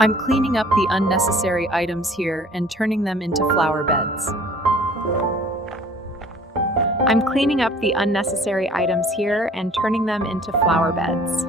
I'm cleaning up the unnecessary items here and turning them into flower beds. I'm cleaning up the unnecessary items here and turning them into flower beds.